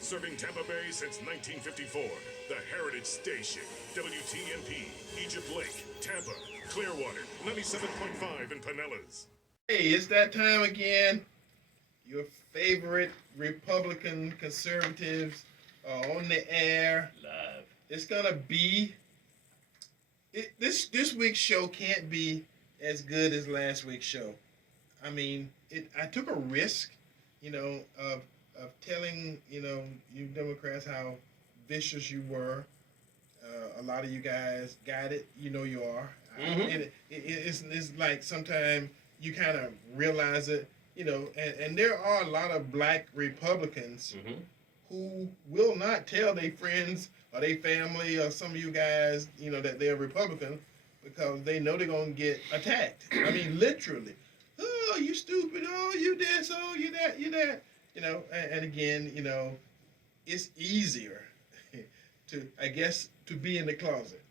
Serving Tampa Bay since 1954. The Heritage Station. WTMP, Egypt Lake, Tampa, Clearwater, 97.5 in Pinellas. Hey, it's that time again. Your favorite Republican conservatives are on the air. Live. It's gonna be this week's show can't be as good as last week's show. I mean, I took a risk, of telling you Democrats how vicious you were. A lot of you guys got it. You are. Mm-hmm. It's like sometimes you kind of realize it. And there are a lot of black Republicans who will not tell their friends or their family or some of you guys, that they're Republican because they know they're going to get attacked. I mean, literally. Oh, you stupid. Oh, you this. Oh, you that. You that. And again, it's easier to be in the closet,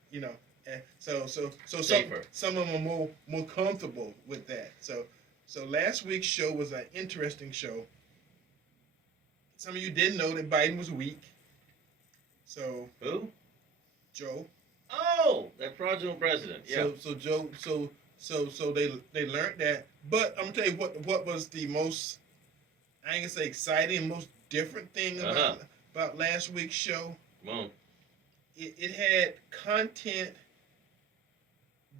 And so some of them are more comfortable with that. So last week's show was an interesting show. Some of you didn't know that Biden was weak. So who? Joe. Oh, that fraudulent president. Yeah. So Joe. So they learned that. But I'm gonna tell you what was the most, I ain't gonna say exciting, most different thing about last week's show. Come on. It had content,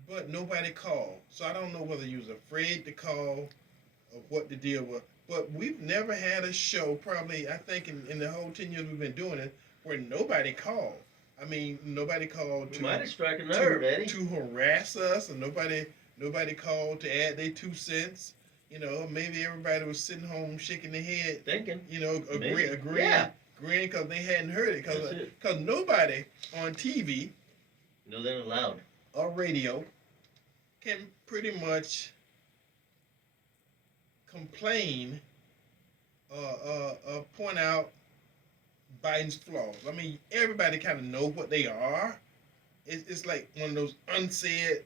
but nobody called. So I don't know whether you was afraid to call or what the deal was. But we've never had a show, probably, I think in the whole 10 years we've been doing it, where nobody called. I mean, nobody called We might have struck a nerve, Eddie. to harass us, and nobody called to add their 2 cents. Maybe everybody was sitting home shaking their head, Thinking. agreeing because they hadn't heard it. Because nobody on TV, No, they're not allowed. or radio can pretty much complain point out Biden's flaws. I mean, everybody kind of know what they are. It's like one of those unsaid,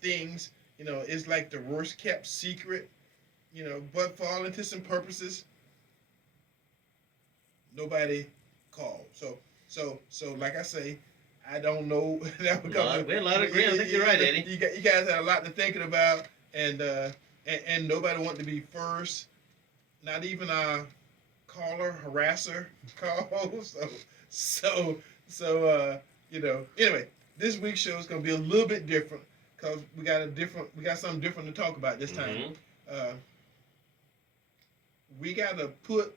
things. It's like the worst kept secret. But for all intents and purposes, nobody called. So like I say, I don't know. We had a lot of agreement. I think you're right, Eddie. You guys had a lot to thinking about, and nobody wanted to be first. Not even our caller harasser calls. Anyway, this week's show is going to be a little bit different because we got something different to talk about this time. We got to put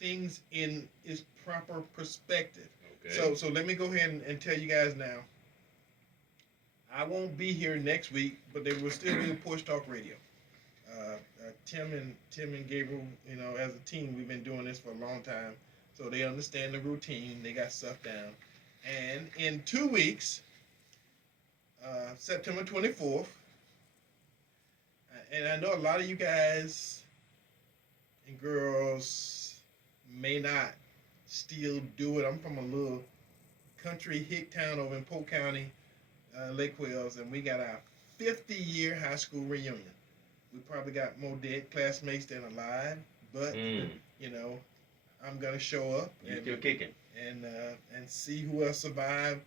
things in its proper perspective. Okay. So let me go ahead and tell you guys now. I won't be here next week, but there will still be a Porch Talk Radio. Tim and Gabriel, as a team, we've been doing this for a long time, so they understand the routine. They got stuff down. And in 2 weeks, September 24th, and I know a lot of you guys and girls may not still do it. I'm from a little country hick town over in Polk County, Lake Wales, and we got our 50-year high school reunion. We probably got more dead classmates than alive, but I'm gonna show up You're still kicking. and see who else survived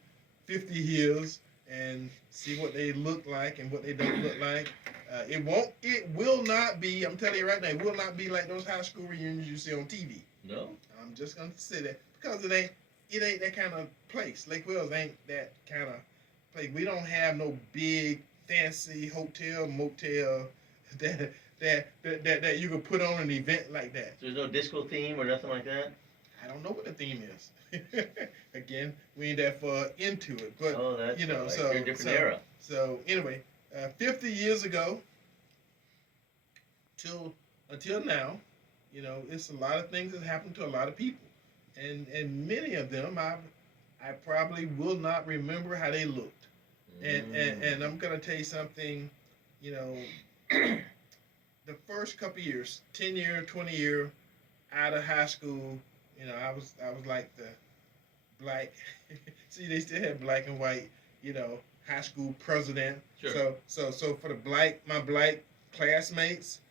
50 years and see what they look like and what they don't look like. It will not be. I'm telling you right now, it will not be like those high school reunions you see on TV. No. I'm just gonna say that because it ain't that kind of place. Lake Wales ain't that kind of place. We don't have no big fancy hotel, motel that you could put on an event like that. So there's no disco theme or nothing like that? I don't know what the theme is. Again, we ain't that far into it, but that's right. so You're a different era. So anyway, 50 years ago until now, it's a lot of things that happened to a lot of people, and many of them I probably will not remember how they looked, and I'm gonna tell you something, the first couple years, 10-year, 20-year, out of high school, I was like the black. See, they still had black and white, high school president. Sure. So for my black classmates,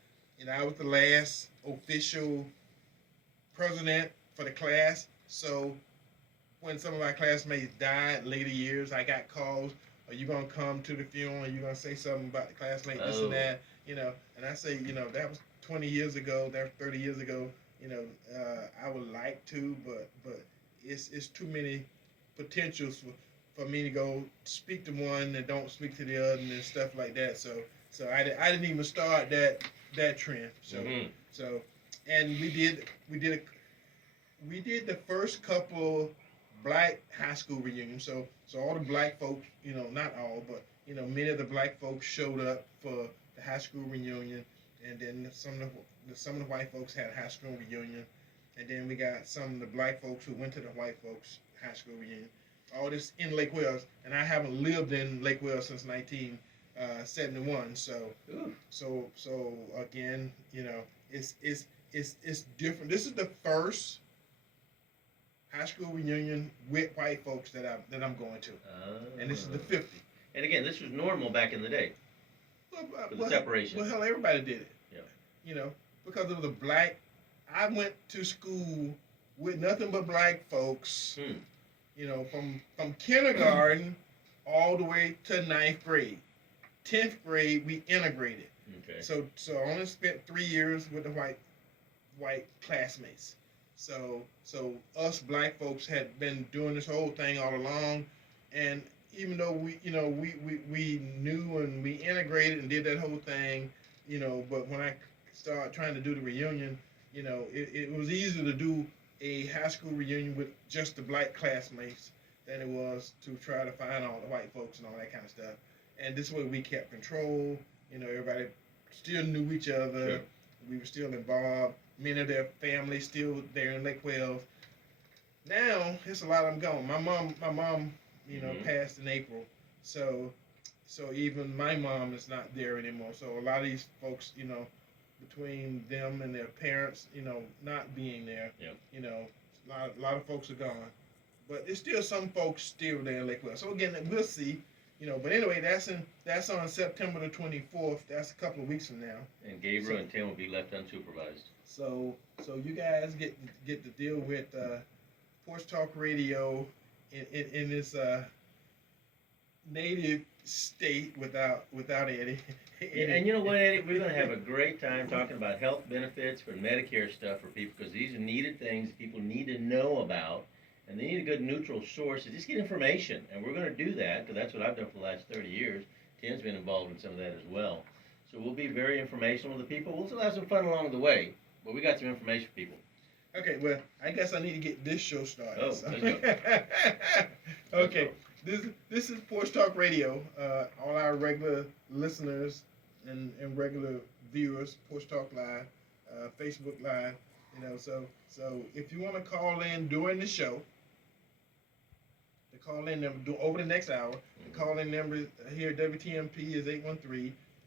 I was the last official president for the class. So when some of my classmates died later years, I got calls. Are you gonna come to the funeral? Are you gonna say something about the classmate, this and that? And I say, that was 20 years ago. That was 30 years ago. I would like to, but it's too many potentials for me to go speak to one and don't speak to the other and stuff like that. So I didn't even start that trend. So and we did the first couple black high school reunions. So all the black folks, not all, but many of the black folks showed up for the high school reunion, and then some of the white folks had a high school reunion, and then we got some of the black folks who went to the white folks high school reunion. All this in Lake Wales, and I haven't lived in Lake Wales since 1971. So again, it's different. This is the first high school reunion with white folks that I'm going to, and this is the 50th. And again, this was normal back in the day. For the separation. Well, hell, everybody did it. Yeah. Because of the black. I went to school with nothing but black folks. From kindergarten all the way to 9th grade. 10th grade, we integrated. Okay. So I only spent 3 years with the white classmates. So us black folks had been doing this whole thing all along, and even though we knew and we integrated and did that whole thing, but when I started trying to do the reunion, it was easier to do a high school reunion with just the black classmates than it was to try to find all the white folks and all that kind of stuff. And this way we kept control. Everybody still knew each other. Sure. We were still involved. Many of their families still there in Lake Wales. Now it's a lot of them gone. My mom, passed in April, so even my mom is not there anymore. So a lot of these folks, between them and their parents, not being there, a lot of folks are gone. But there's still some folks still there in Lake Wales. So again, we'll see. But anyway, that's on September the 24th. That's a couple of weeks from now. And Gabriel and Tim will be left unsupervised. So you guys get to deal with Porch Talk Radio in this native state without Eddie. And you know what, Eddie? We're going to have a great time talking about health benefits for Medicare stuff for people, because these are needed things people need to know about, and they need a good neutral source to just get information. And we're going to do that, because that's what I've done for the last 30 years. Tim's been involved in some of that as well. So we'll be very informational with the people. We'll still have some fun along the way, but we got some information for people. Okay, well, I guess I need to get this show started. Oh, so. let's go. Okay, this is Porch Talk Radio. All our regular listeners and regular viewers, Porch Talk Live, Facebook Live. So if you want to call in during the show, the call-in number over the next hour. The call-in number here at WTMP is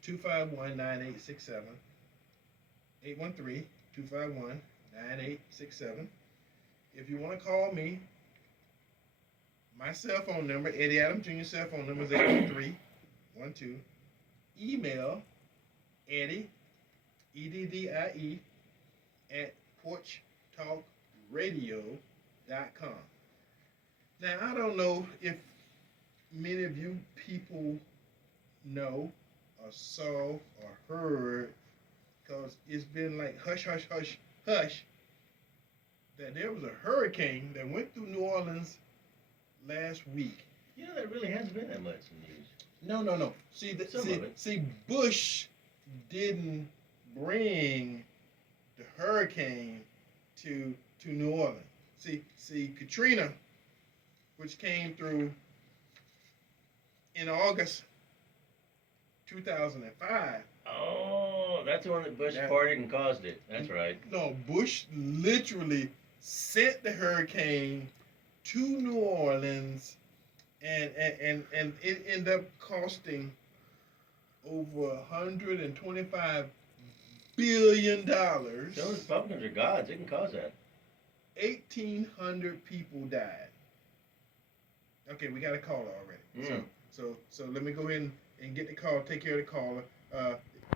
813-251-9867. 813-251-9867. If you want to call me, my cell phone number, Eddie Adams Jr. cell phone number is 813-12. Email Eddie, EDDIE, at porchtalkradio.com. Now, I don't know if many of you people know or saw or heard, because it's been like hush, hush, hush, hush, that there was a hurricane that went through New Orleans last week. There really hasn't been that much in the news. No. See, Bush didn't bring the hurricane to New Orleans. See, Katrina, which came through in August 2005. Oh, that's the one that Bush partied and caused it. That's right. No, Bush literally sent the hurricane to New Orleans, and it ended up costing over $125 billion. Those Republicans are gods. They can cause that. 1,800 people died. Okay, we got a caller already. So let me go ahead and get the call. Take care of the caller.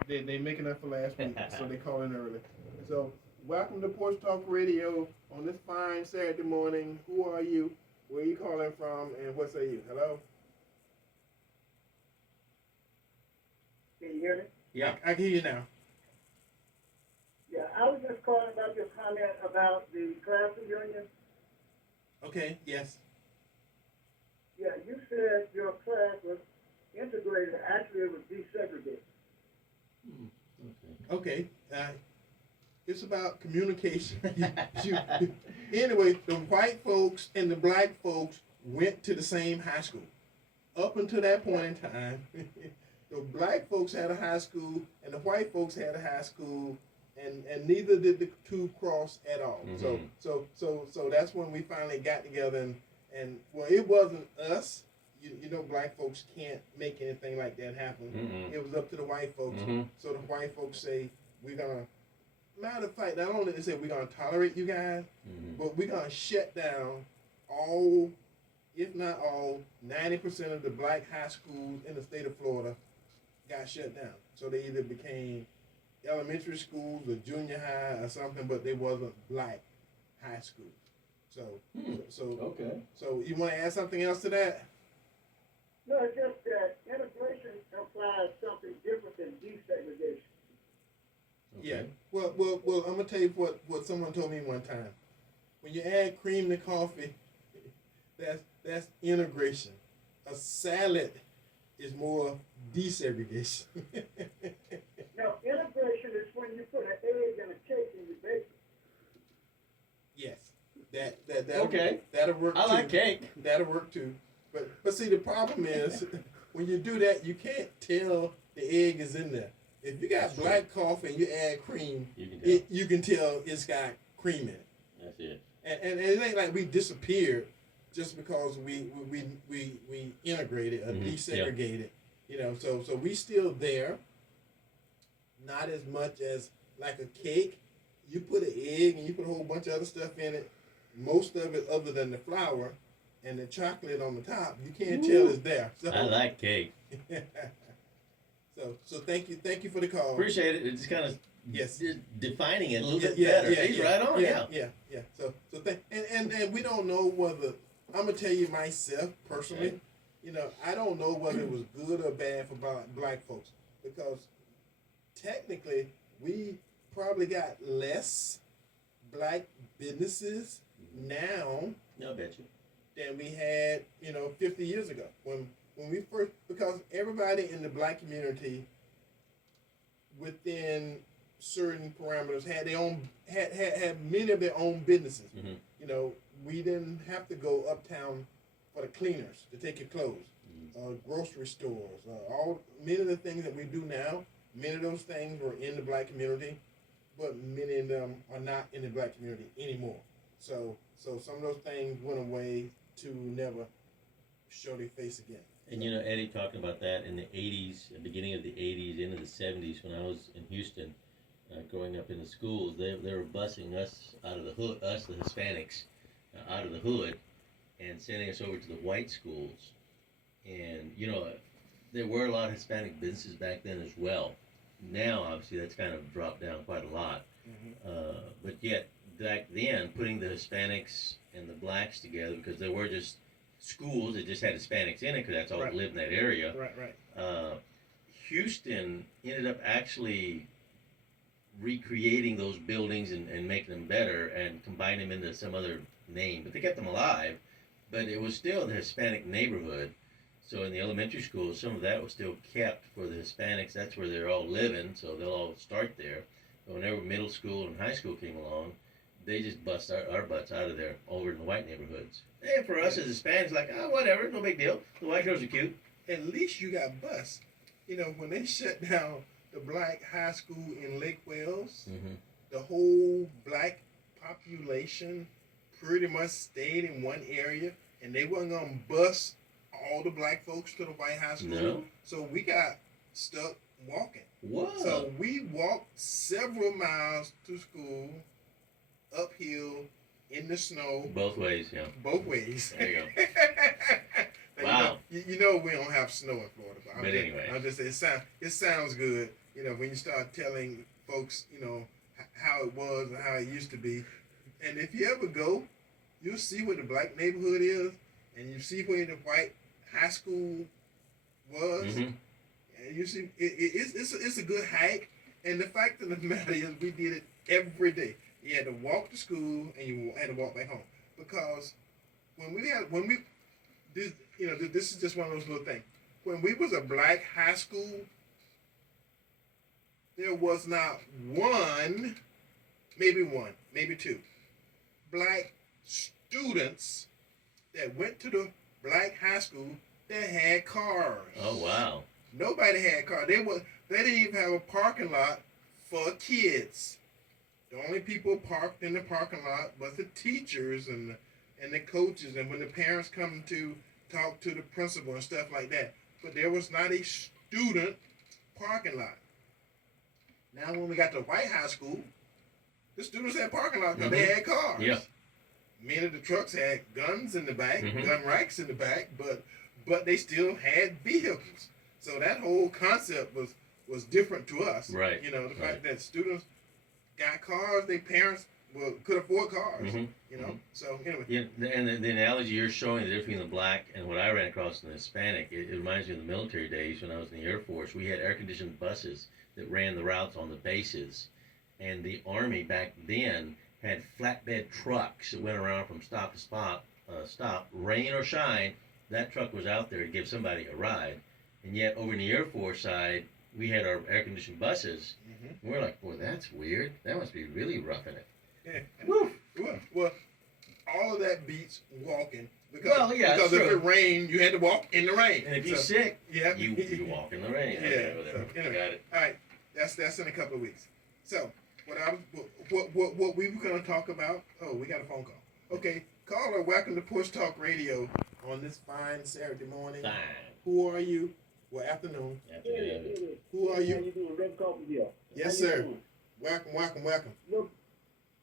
They making up for last week, so they call in early. So Welcome to Porch Talk Radio on this fine Saturday morning. Who are you? Where are you calling from? And what say you? Hello? Can you hear me? Yeah. I can hear you now. Yeah, I was just calling about your comment about the class reunion. Okay, yes. Yeah, you said your class was integrated. Actually, it was desegregated. Okay. It's about communication. Anyway, the white folks and the black folks went to the same high school. Up until that point in time, the black folks had a high school and the white folks had a high school, and neither did the two cross at all. Mm-hmm. So that's when we finally got together and well, it wasn't us. You know, black folks can't make anything like that happen. Mm-hmm. It was up to the white folks. Mm-hmm. So the white folks say, we're gonna, matter of fact, not only did they say we're gonna tolerate you guys, but we're gonna shut down all, if not all, 90% of the black high schools in the state of Florida got shut down. So they either became elementary schools or junior high or something, but they wasn't black high schools. So Okay. So you want to add something else to that? No, it's just that integration implies something different than desegregation. Yeah. Well, I'm gonna tell you what someone told me one time. When you add cream to coffee, that's integration. A salad is more desegregation. Now, integration is when you put an egg in a cake and you bake it. Yes. That Okay. That'll work I too. like cake. That'll work too. But see, the problem is when you do that, you can't tell the egg is in there. If you got That's black coffee and you add cream, You can tell. you can tell it's got cream in it. That's it. And it ain't like we disappeared just because we integrated or Mhm, desegregated. You know, so we still there. Not as much as like a cake. You put an egg and you put a whole bunch of other stuff in it. Most of it, other than the flour and the chocolate on the top, you can't tell it's there. So, I like cake. so thank you for the call. Appreciate it. It's kind of Yes. defining it a little bit better. He's right on. Yeah. Yeah. So and we don't know whether, I'm gonna tell you myself personally, Okay. you know, I don't know whether it was good or bad for black folks, because technically we probably got less black businesses now I bet you. than we had, 50 years ago when we first, because everybody in the black community within certain parameters had their own had many of their own businesses. Mm-hmm. You know, we didn't have to go uptown for the cleaners to take your clothes, grocery stores, many of the things that we do now. Many of those things were in the black community, but many of them are not in the black community anymore. So some of those things went away to never show their face again. And you know, Eddie, talking about that in the 80s, the beginning of the 80s, into the 70s, when I was in Houston, growing up in the schools, they were busing us out of the hood, us the Hispanics, out of the hood, and sending us over to the white schools. And you know, there were a lot of Hispanic businesses back then as well. Now, obviously, that's kind of dropped down quite a lot. But yet, back then, putting the Hispanics and the blacks together, because there were just schools that just had Hispanics in it, because that's all that lived in that area. Right. Houston ended up actually recreating those buildings and making them better and combining them into some other name. But they kept them alive, but it was still the Hispanic neighborhood. So in the elementary schools, some of that was still kept for the Hispanics. That's where they're all living, so they'll all start there. But whenever middle school and high school came along, they just bust our butts out of there over in the white neighborhoods. And for us as Hispanics, like, oh, whatever, no big deal. The white girls are cute. At least you got bus. You know, when they shut down the black high school in Lake Wales, the whole black population pretty much stayed in one area, and they weren't gonna bus all the black folks to the white high school. No. So we got stuck walking. Whoa. So we walked several miles to school, uphill, in the snow. Both ways, yeah. Both ways. There you go. Wow. You know we don't have snow in Florida. But anyway. I'm just saying, it sounds good. You know, when you start telling folks, you know, how it was and how it used to be. And if you ever go, you'll see where the black neighborhood is, and you see where the white high school was. Mm-hmm. And you see, it's a good hike. And the fact of the matter is, we did it every day. You had to walk to school, and you had to walk back home. Because this is just one of those little things. When we was a black high school, there was not one, maybe two, black students that went to the black high school that had cars. Oh, wow. Nobody had cars. They didn't even have a parking lot for kids. The only people parked in the parking lot was the teachers and the coaches, and when the parents come to talk to the principal and stuff like that. But there was not a student parking lot. Now, when we got to white high school, the students had parking lots because they had cars. Yeah. Many of the trucks had guns in the back, gun racks in the back, but they still had vehicles. So that whole concept was different to us. Right. You know, the fact that students got cars, their parents could afford cars. You know. So anyway. Yeah, and the analogy you're showing, the difference between the black and what I ran across in the Hispanic, it reminds me of the military days when I was in the Air Force. We had air-conditioned buses that ran the routes on the bases, and the Army back then had flatbed trucks that went around from stop to stop, rain or shine. That truck was out there to give somebody a ride, and yet over in the Air Force side, we had our air-conditioned buses. And we're like, boy, that's weird. That must be really roughing it. Yeah. Woo. Well, all of that beats walking. Because if it rained, you had to walk in the rain. And if you're sick, yeah, you walk in the rain. Yeah. Okay, whatever. So, anyway, Got it. all right, that's in a couple of weeks. So what we were going to talk about? Oh, we got a phone call. Okay, caller, welcome to Porch Talk Radio on this fine Saturday morning. Fine. Who are you? Well, afternoon. Afternoon. Who are How you? you doing? Red Coffee here. Yes, How you sir. doing? Welcome.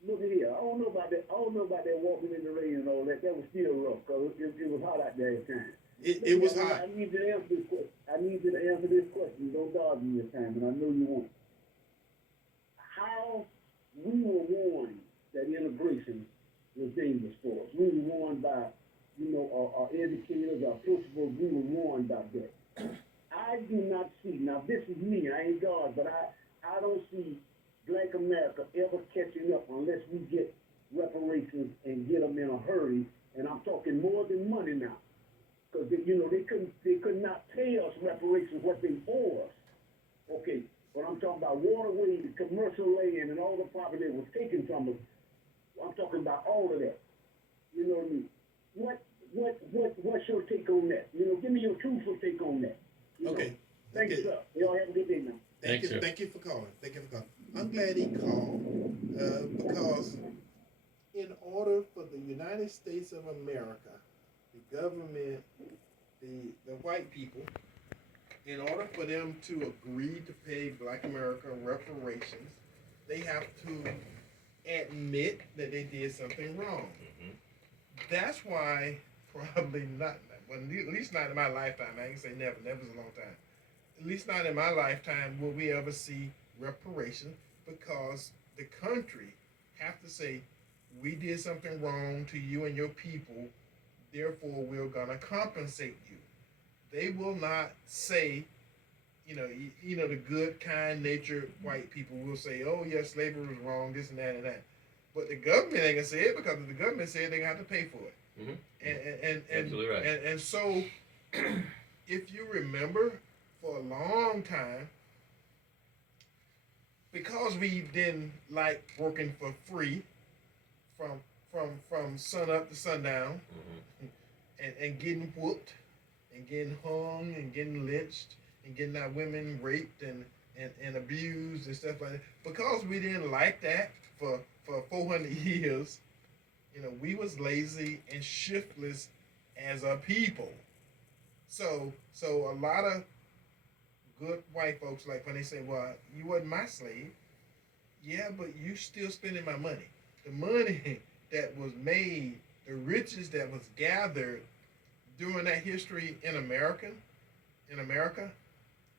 Look at here. I don't know about that walking in the rain and all that. That was still rough because it was hot out there at times. It was hot. I need you to answer this question. I need you to answer this question. Don't dodge me this time, and I know you won't. How we were warned that immigration was dangerous for us. We were warned by, our educators, our principals. We were warned about that. I do not see. Now, this is me. I ain't God, but I don't see Black America ever catching up unless we get reparations and get them in a hurry. And I'm talking more than money now, because they could not pay us reparations what they owe us. Okay, but I'm talking about waterways, commercial land, and all the property that was taken from us. I'm talking about all of that. You know what I mean? What's your take on that? Give me your truthful take on that. Okay. Thank you, sir. Y'all have a good day now. Thank you for calling. I'm glad he called because in order for the United States of America, the government, the white people, in order for them to agree to pay Black America reparations, they have to admit that they did something wrong. That's why probably not, well, at least not in my lifetime. I can say never. Never's a long time. At least not in my lifetime will we ever see reparations, because the country have to say, we did something wrong to you and your people, therefore we're gonna compensate you. They will not say, the good, kind-natured white people will say, oh yes, slavery was wrong, this and that. But the government ain't gonna say it, because if the government said, they're gonna have to pay for it. And Absolutely right. And so, if you remember, for a long time, because we didn't like working for free from sun up to sundown, and getting whooped and getting hung and getting lynched and getting our women raped and abused and stuff like that, because we didn't like that for 400 years, we was lazy and shiftless as a people. So a lot of good white folks, like when they say, well, you wasn't my slave. Yeah, but you still spending my money. The money that was made, the riches that was gathered during that history in America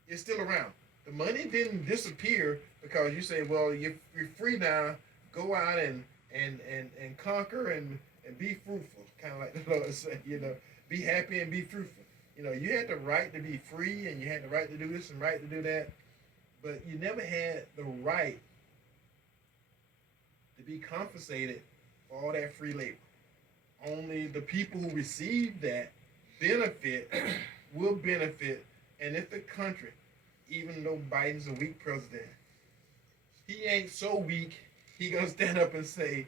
is still around. The money didn't disappear because you say, well, you're free now. Go out and conquer and be fruitful. Kind of like the Lord said, be happy and be fruitful. You had the right to be free and you had the right to do this and right to do that, but you never had the right to be compensated for all that free labor. Only the people who receive that benefit will benefit, and if the country, even though Biden's a weak president, he ain't so weak, he gonna stand up and say,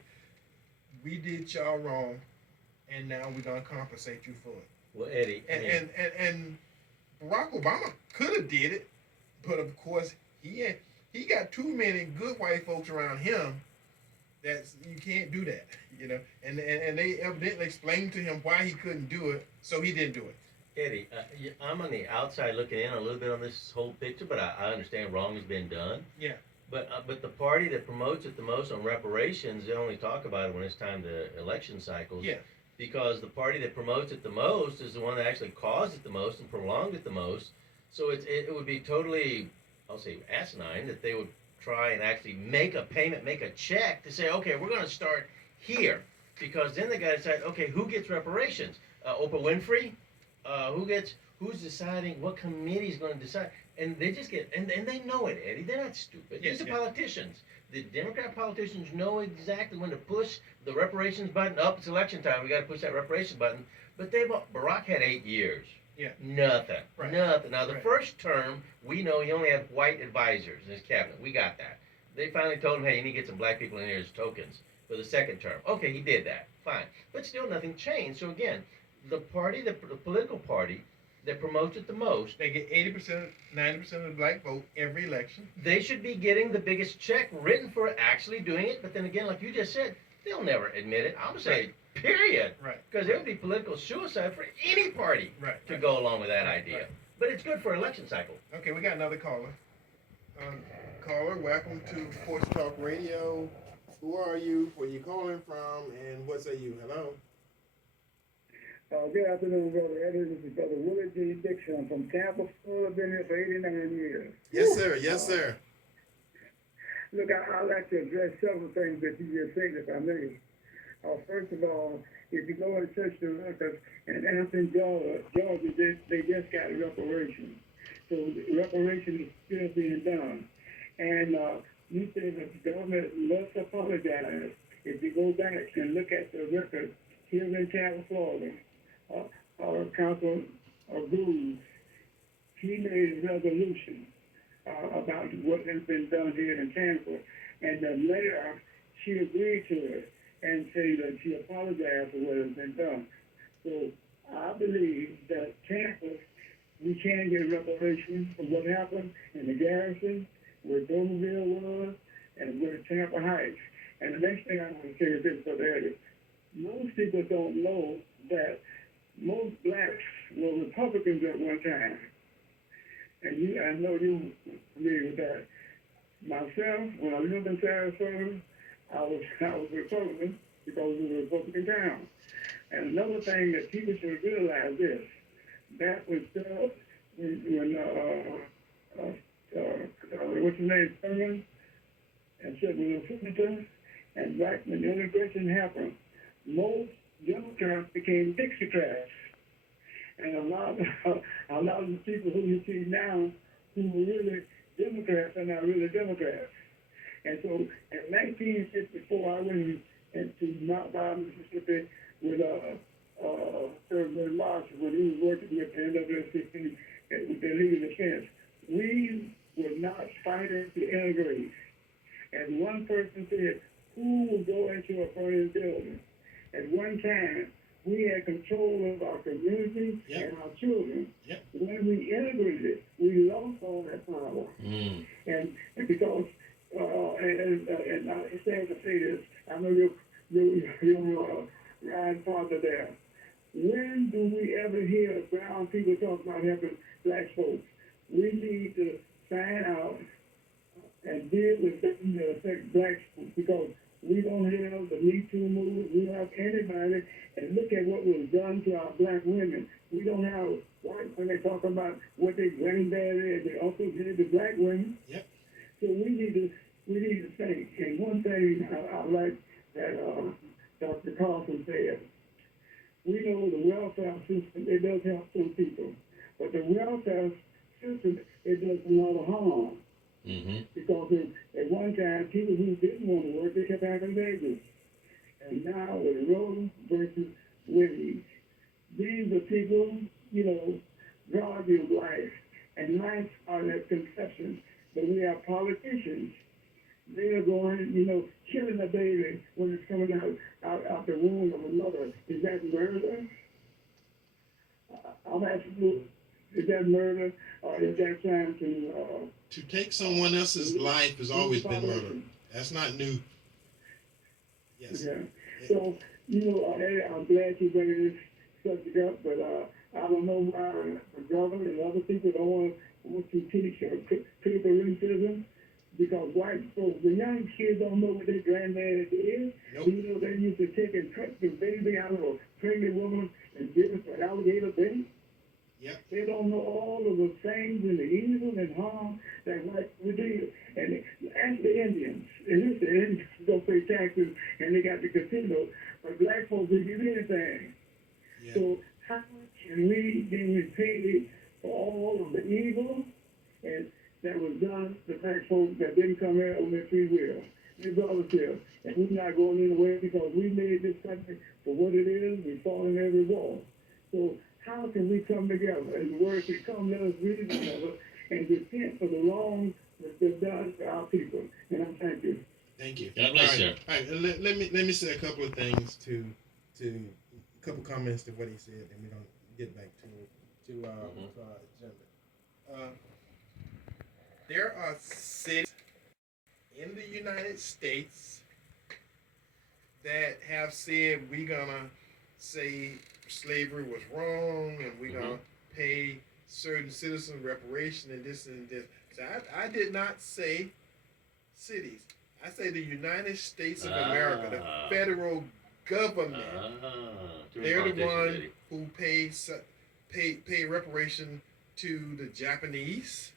we did y'all wrong, and now we're gonna compensate you for it. Well, Eddie, and Barack Obama could have did it, but of course he got too many good white folks around him that you can't do that, And they evidently explained to him why he couldn't do it, so he didn't do it. Eddie, I'm on the outside looking in a little bit on this whole picture, but I understand wrong has been done. Yeah. But the party that promotes it the most on reparations, they only talk about it when it's time to election cycles. Yeah. Because the party that promotes it the most is the one that actually caused it the most and prolonged it the most. So it would be totally, I'll say, asinine that they would try and actually make a payment, make a check to say, okay, we're going to start here. Because then they got to decide, okay, who gets reparations? Oprah Winfrey? Who's deciding what committee is going to decide? And they just get, and they know it, Eddie. They're not stupid. Yes, These are politicians. The Democrat politicians know exactly when to push the reparations button. Up, it's election time. We got to push that reparations button. But Barack had 8 years. Yeah. Nothing. Right. Nothing. Now, the Right. first term, we know he only had white advisors in his cabinet. We got that. They finally told him, hey, you need to get some black people in here as tokens for the second term. Okay, he did that. Fine. But still, nothing changed. So, again, the political party that promotes it the most, They get 80%, 90% of the black vote every election. they should be getting the biggest check written for actually doing it. But then again, like you just said, they'll never admit it. I'm going to say, period. Right. Because it would be political suicide for any party Right. to go along with that Right. idea. Right. But it's good for election cycle. Okay, we got another caller. Caller, welcome to Porch Talk Radio. Who are you? Where you calling from? And what say you? Hello. Good afternoon, Brother Eddie. This is Brother Willie G. Dixon from Tampa, Florida. Been here for 89 years. Yes, sir. Yes, sir. Look, I'd like to address several things that you just said, if I may. First of all, if you go and search the records, in Athens, Georgia, they just got reparations. So reparations is still being done. And you say that the government must apologize. If you go back and look at the records here in Tampa, Florida, our council Gould, he made a resolution about what has been done here in Tampa, and the mayor, she agreed to it and said that she apologized for what has been done. So I believe that Tampa, we can get reparations for what happened in the garrison, where Gabriel was, and where Tampa Heights. And the next thing I want to say is this, Brother Eddie. Most people don't know that most blacks were Republicans at one time. And I know you agree with that. Myself, when I lived in Sarasota, I was Republican because it was a Republican town. And another thing that people should realize is that was when what's his name, Thurman, and said we were senator, and right when the integration happened, most Democrats became Dixiecrats. And a lot of the people who you see now who were really Democrats are not really Democrats. And so in 1954, I went into Mount Bob, Mississippi with President Marshall when he was working with the NAACP with the League of Defense. We were not fighting to integrate. And one person said, who will go into a burning building? At one time, we had control of our community and our children. Yep. When we integrated, we lost all that power. And because, and I stand to say this, I know you're Ryan Father there. When do we ever hear brown people talk about helping black folks? We need to sign out and deal with things that affect black folks because we don't have the Me Too movement. We don't have anybody. And look at what was done to our black women. We don't have white when they talk about what their granddad is, their uncle did to black women. and one thing I like that Dr. Carlson said, we know the welfare system, it does help some people, but the welfare system, it does a lot of harm. Because at one time, people who didn't want to work, they kept having babies. And now with Roe versus Wade, these are people, God gives life, and life are their conception. But we have politicians. They are going, killing a baby when it's coming out the womb of a mother. Is that murder? I'm asking you, is that murder, or is that trying to take someone else's life has always been murder. That's not new. Yes. Yeah. So, I'm glad you bring this subject up, but I don't know why the government and other people don't want to teach critical racism, because white folks, the young kids don't know what their granddad is. Nope. They used to take and cut the baby out of a pregnant woman and give it to alligator bait. Yep. They don't know all of the things and the evil and harm that white would do. And ask the Indians. And the Indians don't pay taxes and they got the casino, but black folks don't give anything. Yep. So how can we be repaid for all of the evil and that was done to black folks that didn't come here on their free will? Their brothers here. And we're not going anywhere because we made this country for what it is. We fall in every wall. So how can we come together? As the word says, come, let us read together and repent for the wrong that's been done to our people. And I thank you. Thank you. God bless you. All right. Let me say a couple of things to a couple comments to what he said, and we're gonna get back to our agenda. There are cities in the United States that have said we're gonna say slavery was wrong, and we're gonna pay certain citizens reparation and this and this. So I did not say cities. I say the United States of America, the federal government. They're the one who pay reparation to the Japanese.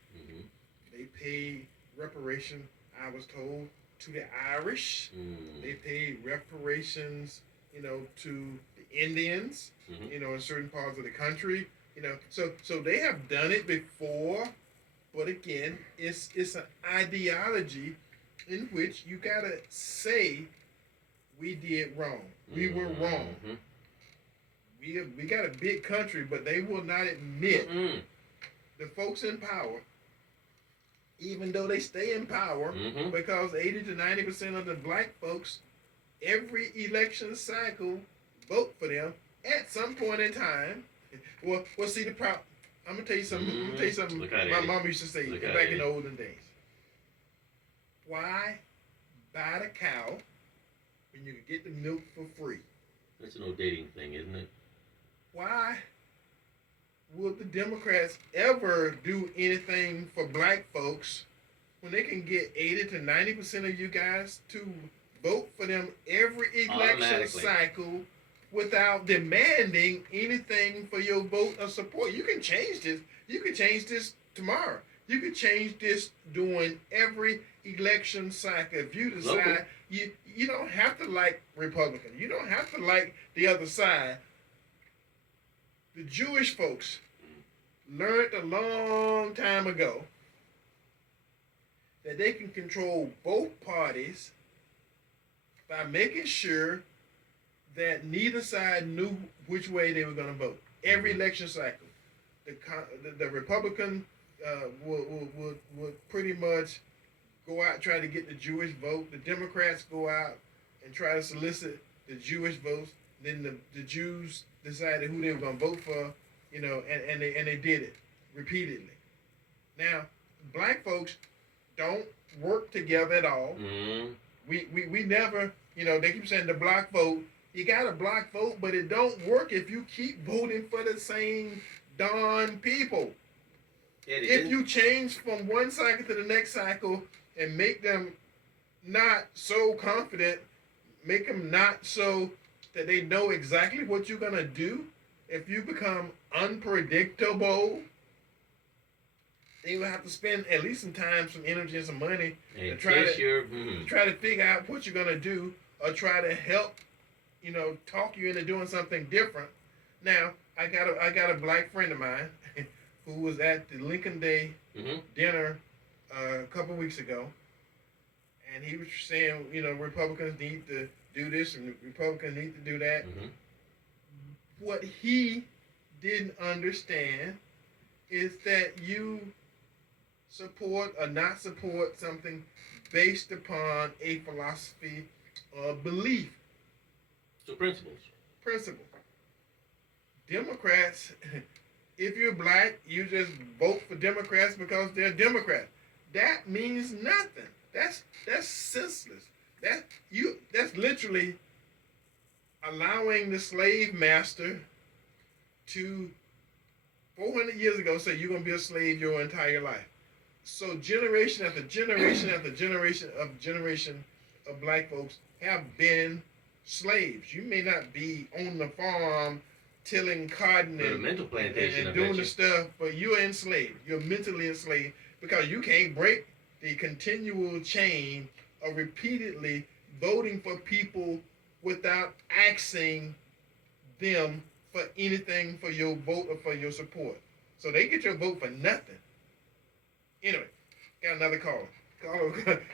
They pay reparation, I was told, to the Irish. They pay reparations, to the Indians, in certain parts of the country. So they have done it before, but again, it's an ideology in which you gotta say we did wrong. We were wrong. We got a big country, but they will not admit the folks in power, even though they stay in power, because 80 to 90% of the black folks, every election cycle, vote for them at some point in time. Well, see the problem. I'm gonna tell you something. My mom used to say back in the olden days. Why buy the cow when you can get the milk for free? That's an old dating thing, isn't it? Why would the Democrats ever do anything for black folks when they can get 80 to 90% of you guys to vote for them every election cycle without demanding anything for your vote or support? You can change this. You can change this tomorrow. You can change this during every election cycle. If you decide you don't have to like Republicans. You don't have to like the other side. The Jewish folks learned a long time ago that they can control both parties by making sure that neither side knew which way they were going to vote. Every election cycle, the Republican would pretty much go out and try to get the Jewish vote. The Democrats go out and try to solicit the Jewish votes. Then the Jews decided who they were going to vote for, and they did it repeatedly. Now, black folks don't work together at all. We never, they keep saying the block vote. You got a block vote, but it don't work if you keep voting for the same darn people. If you change from one cycle to the next cycle and make them not so confident, make them not so that they know exactly what you're going to do, if you become unpredictable, they will have to spend at least some time, some energy, and some money In to try case to you're, try to figure out what you're gonna do, or try to help, talk you into doing something different. Now, I got a black friend of mine who was at the Lincoln Day dinner a couple weeks ago, and he was saying, Republicans need to do this and Republicans need to do that. What he didn't understand is that you support or not support something based upon a philosophy or belief. So principles. Principle. Democrats, if you're black, you just vote for Democrats because they're Democrats. That means nothing. That's senseless. That's literally allowing the slave master to 400 years ago say you're gonna be a slave your entire life. So generation after generation after generation of black folks have been slaves. You may not be on the farm tilling cotton But a mental plantation, and doing the stuff, but you're enslaved. You're mentally enslaved because you can't break the continual chain of repeatedly voting for people without asking them for anything for your vote or for your support. So they get your vote for nothing. Anyway, got another caller.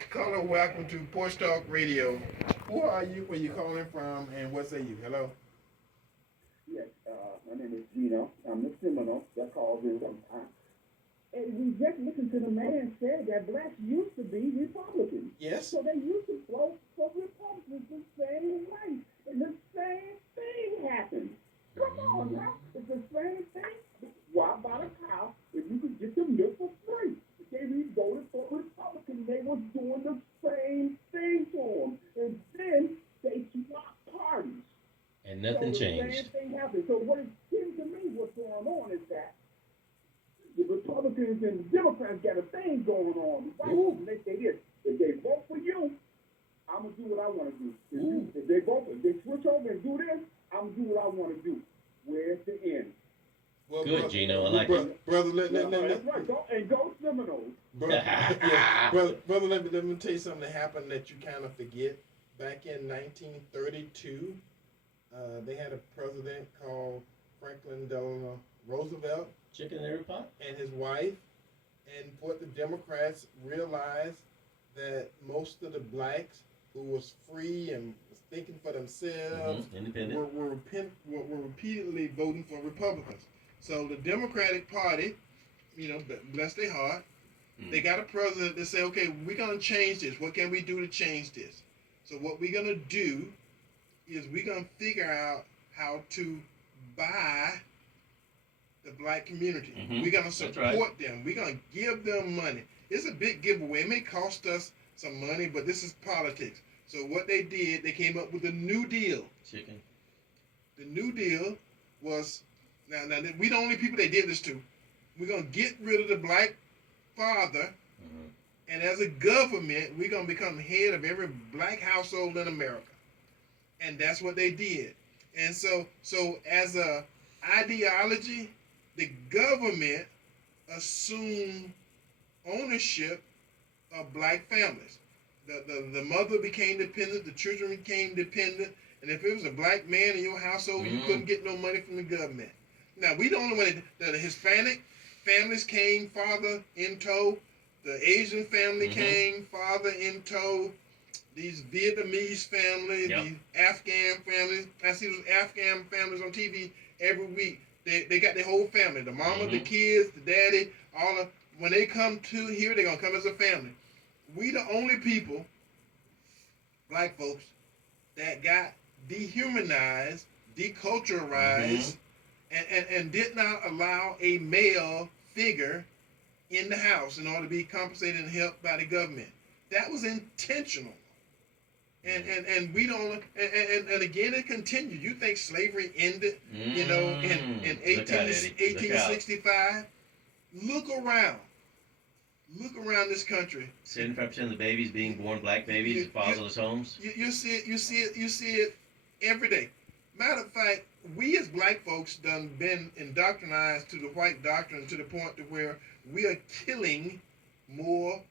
Caller, welcome to Porch Talk Radio. Who are you, where you calling from, and what say you? Hello? Yes, my name is Gino. I'm the Seminole that calls in sometimes. And we just listened to the man say that blacks used to be Republicans. Yes. So they used to vote for Republicans the same way. And the same thing happened. Come on now. It's the same thing. Why buy the cow if you could get the milk for free? They voted for Republicans. They were doing the same thing to them. And then they swapped parties. And nothing so changed. The same thing happened. So what it seems to me what's going on is that the Republicans and the Democrats got a thing going on. Right? They say this. If they vote for you, I'm going to do what I want to do. If they switch over and do this, I'm going to do what I want to do. Where's the end? Well, Good, Gino. I like it. Brother, let that's right. Go Seminoles. Brother, let me tell you something that happened that you kind of forget. Back in 1932, they had a president called Franklin Delano Roosevelt. Chicken in every pot? And his wife. And what the Democrats realized that most of the blacks who was free and was thinking for themselves independent were repeatedly voting for Republicans. So the Democratic Party, bless their heart, they got a president that say, okay, we're going to change this. What can we do to change this? So what we're going to do is we're going to figure out how to buy the black community. We're going to support them. We're going to give them money. It's a big giveaway. It may cost us some money, but this is politics. So what they did, they came up with a New Deal. Chicken. The New Deal was, now we the only people they did this to. We're going to get rid of the black father, and as a government, we're going to become head of every black household in America. And that's what they did. And so as a ideology, the government assumed ownership of black families. The mother became dependent, the children became dependent, and if it was a black man in your household, you couldn't get no money from the government. Now, we the only one that the Hispanic families came farther in tow. The Asian family came farther in tow. These Vietnamese families, these Afghan families. I see those Afghan families on TV every week. They got their whole family. The mama, the kids, the daddy, when they come to here, they're going to come as a family. We the only people, black folks, that got dehumanized, deculturalized, and did not allow a male figure in the house in order to be compensated and helped by the government. That was intentional. And we don't, and again, it continued. You think slavery ended, in 1865? Look around. Look around this country. 75% of the babies being born black babies in fatherless homes. You see it every day. Matter of fact, we as black folks done been indoctrinized to the white doctrine to the point to where we are killing more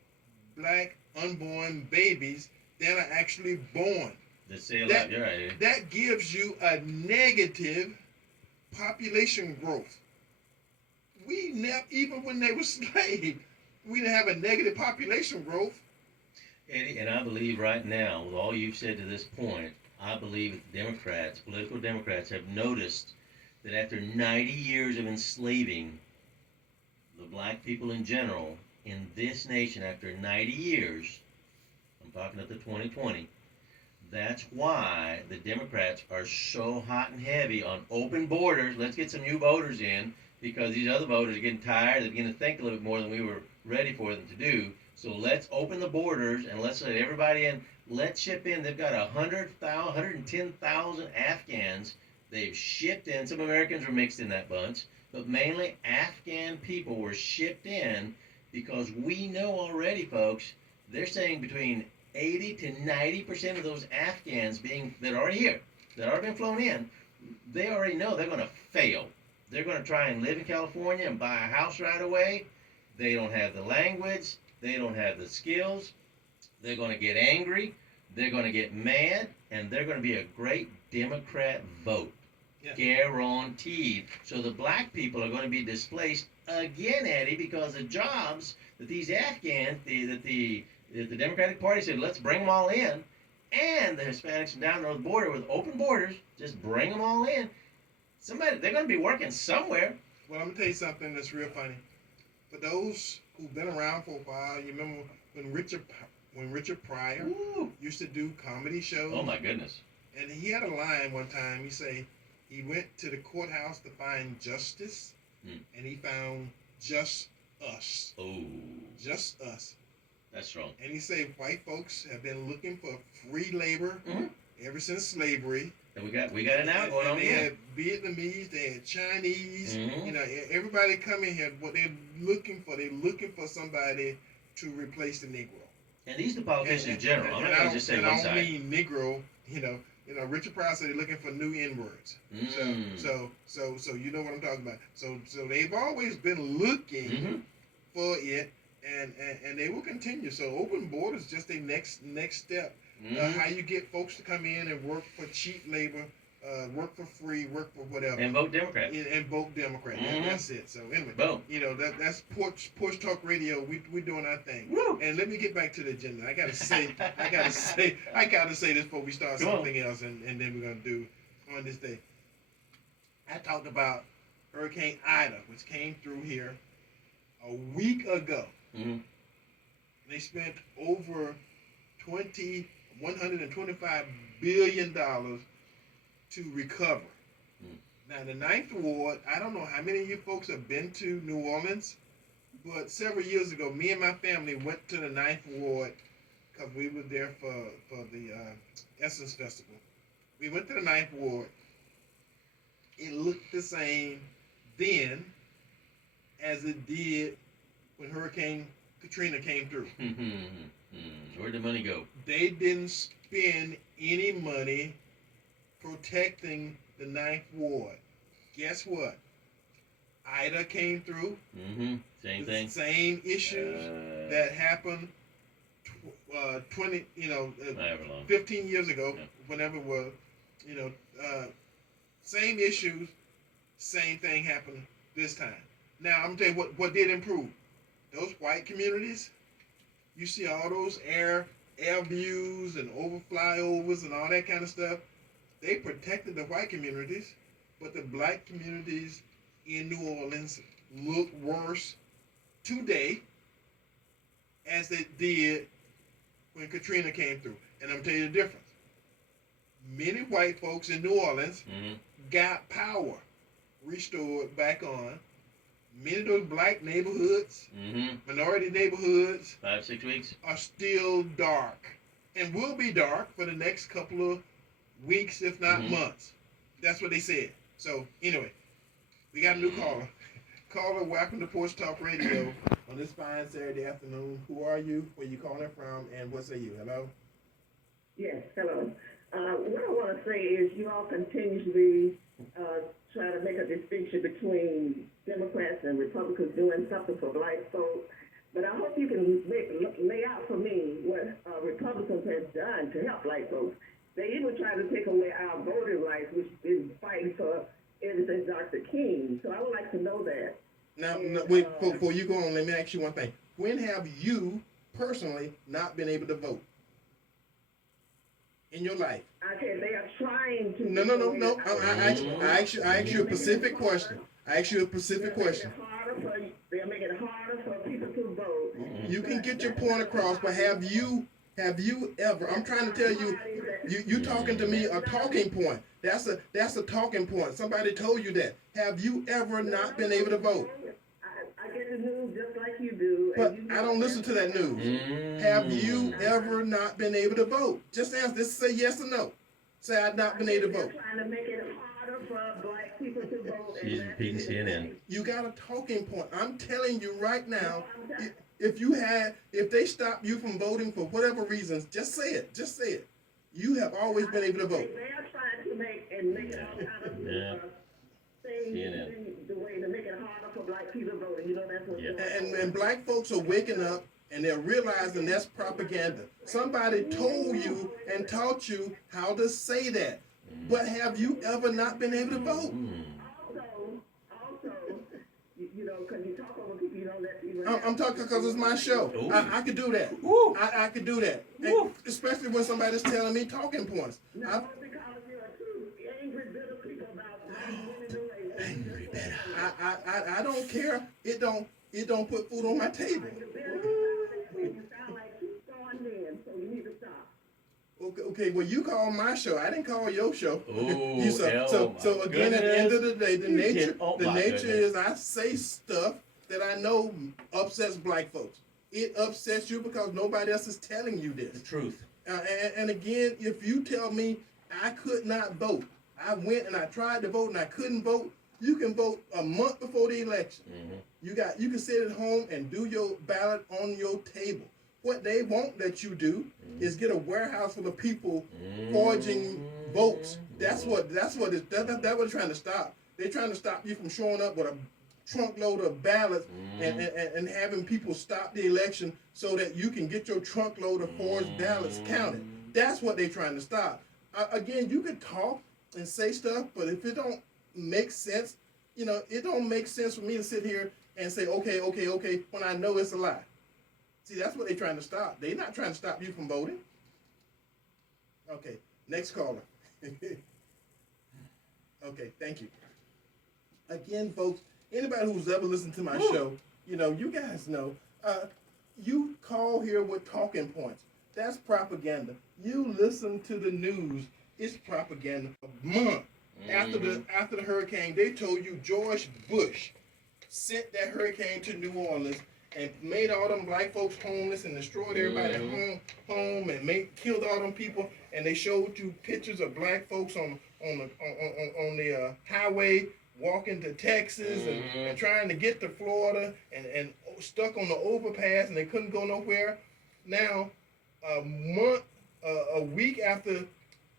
black unborn babies than are actually born. Let's say alive. You're right. That gives you a negative population growth. We never, even when they were slaves, we didn't have a negative population growth. Eddie, and I believe right now, with all you've said to this point, I believe that Democrats, political Democrats, have noticed that after 90 years of enslaving the black people in general in this nation, after 90 years, I'm talking up to 2020, that's why the Democrats are so hot and heavy on open borders. Let's get some new voters in, because these other voters are getting tired. They're beginning to think a little bit more than we were ready for them to do. So let's open the borders and let's let everybody in. Let's ship in. They've got 110,000 Afghans they've shipped in. Some Americans were mixed in that bunch, but mainly Afghan people were shipped in, because we know already, folks, they're saying between 80 to 90% of those Afghans that are already here, that are already been flown in, they already know they're going to fail. They're going to try and live in California and buy a house right away. They don't have the language. They don't have the skills. They're going to get angry. They're going to get mad. And they're going to be a great Democrat vote. Yeah. Guaranteed. So the black people are going to be displaced again, Eddie, because the jobs that these Afghans, that the Democratic Party said, let's bring them all in, and the Hispanics from down the border with open borders, just bring them all in. They're going to be working somewhere. Well, I'm going to tell you something that's real funny. For those who've been around for a while, you remember when Richard Pryor used to do comedy shows? Oh, my goodness. And he had a line one time. He said he went to the courthouse to find justice, and he found just us. Oh. Just us. That's strong. And he said white folks have been looking for free labor ever since slavery. And we got it now going on They here. had Vietnamese, they had Chinese. You know, everybody come in here. What they're looking for somebody to replace the Negro. And these are the politicians in general. I'm not going to just say one side. I don't mean Negro. You know, Richard Pryor said they're looking for new N-words. So you know what I'm talking about. So they've always been looking for it, and they will continue. So open borders just a next step. How you get folks to come in and work for cheap labor, work for free, work for whatever, and vote Democrat. And vote Democrat. That's it. So anyway, boom. You know that's Porch Talk Radio. We're doing our thing. Woo. And let me get back to the agenda. I gotta say this before we start something else, and then we're gonna do on this day. I talked about Hurricane Ida, which came through here a week ago. They spent over $125 billion to recover. Now, the Ninth Ward, I don't know how many of you folks have been to New Orleans, but several years ago, me and my family went to the Ninth Ward because we were there for the Essence Festival. We went to the Ninth Ward. It looked the same then as it did when Hurricane Katrina came through. Where'd the money go? They didn't spend any money protecting the Ninth Ward. Guess what? Ida came through. Same thing. Same issues that happened 15 years ago, whenever it was. Same issues, same thing happened this time. Now, I'm going to tell you what did improve. Those white communities, you see all those air views and overflyovers and all that kind of stuff. They protected the white communities, but the black communities in New Orleans look worse today as they did when Katrina came through. And I'm going to tell you the difference. Many white folks in New Orleans got power restored back on. Many of those black neighborhoods, minority neighborhoods, 5-6 weeks, are still dark and will be dark for the next couple of weeks, if not months. That's what they said. So anyway, we got a new caller. Caller, welcome to Porch Talk Radio on this fine Saturday afternoon. Who are you? Where you calling from? And what say you? Hello? Yes, hello. What I want to say is you all continuously try to make a distinction between Democrats and Republicans doing something for black folks. But I hope you can lay out for me what Republicans have done to help black folks. They even try to take away our voting rights, which is fighting for everything Dr. King. So I would like to know that. Now, wait, before you go on, let me ask you one thing. When have you personally not been able to vote in your life? I said they are trying to. No. I asked you a specific question. They're making it harder for people to vote. You can get your point across, but have you ever? I'm trying to tell you, you talking to me a talking point. That's a talking point. Somebody told you that. Have you ever not been able to vote? I get the news just like you do. But I don't listen to that news. Have you ever not been able to vote? Just answer this. Say yes or no. Say I've not been able to vote. Trying to make it harder for black people to vote. She's repeating CNN. You got a talking point. I'm telling you right now. If they stop you from voting for whatever reasons, just say it. Just say it. You have always been able to vote. They are trying to make it all kind of things the way to make it harder for black people to vote. You know that's what's going on. And black folks are waking up and they're realizing that's propaganda. Somebody told you and taught you how to say that. But have you ever not been able to vote? Also, you know, because you talk over people, you don't let people. I'm talking because it's my show. I could do that. I could do that. And especially when somebody's telling me talking points. No, because you're too angry, bitter people about winning the race. Angry bitter. I don't care. It don't put food on my table. You sound like two strong men, so you need to stop. Okay, well, you call my show. I didn't call your show. Oh, so again, at the end of the day, the nature goodness. is I say stuff that I know upsets black folks. It upsets you because nobody else is telling you this. The truth. And again, if you tell me I could not vote, I went and I tried to vote and I couldn't vote, you can vote a month before the election. You can sit at home and do your ballot on your table. What they won't let you do is get a warehouse full of people forging votes. That's what they're trying to stop. They're trying to stop you from showing up with a trunk load of ballots and having people stop the election so that you can get your trunk load of forged ballots counted. That's what they're trying to stop. Again, you can talk and say stuff, but if it don't make sense, it don't make sense for me to sit here and say, okay, when I know it's a lie. See, that's what they're trying to stop. They're not trying to stop you from voting. Okay, next caller. Okay, thank you. Again, folks, anybody who's ever listened to my show, you guys know, you call here with talking points. That's propaganda. You listen to the news, it's propaganda. A month after the hurricane, they told you George Bush sent that hurricane to New Orleans and made all them black folks homeless and destroyed everybody home and killed all them people. And they showed you pictures of black folks on the highway walking to Texas and trying to get to Florida and stuck on the overpass and they couldn't go nowhere. Now, a week after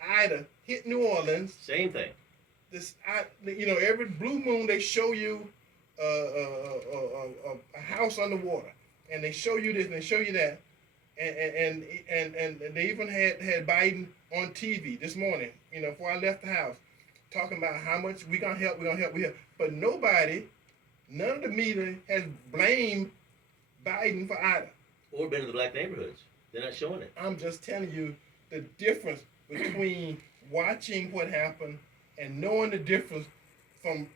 Ida hit New Orleans, same thing. Every blue moon they show you a house underwater, and they show you this and they show you that, and they even had Biden on TV this morning, before I left the house, talking about how much we gonna help, but none of the media has blamed Biden for Ida. Or been to the black neighborhoods. They're not showing it. I'm just telling you the difference between watching what happened and knowing the difference from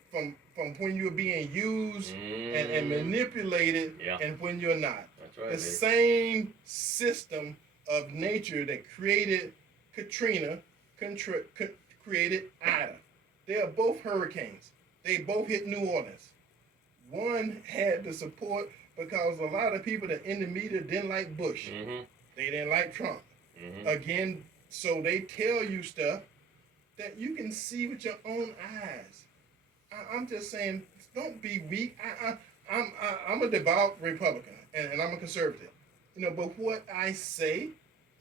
when you're being used and manipulated and when you're not. That's right. The same system of nature that created Katrina created Ida. They are both hurricanes. They both hit New Orleans. One had the support because a lot of people that in the media didn't like Bush. They didn't like Trump. Again, so they tell you stuff that you can see with your own eyes. I'm just saying, don't be weak. I'm a devout Republican and I'm a conservative. But what I say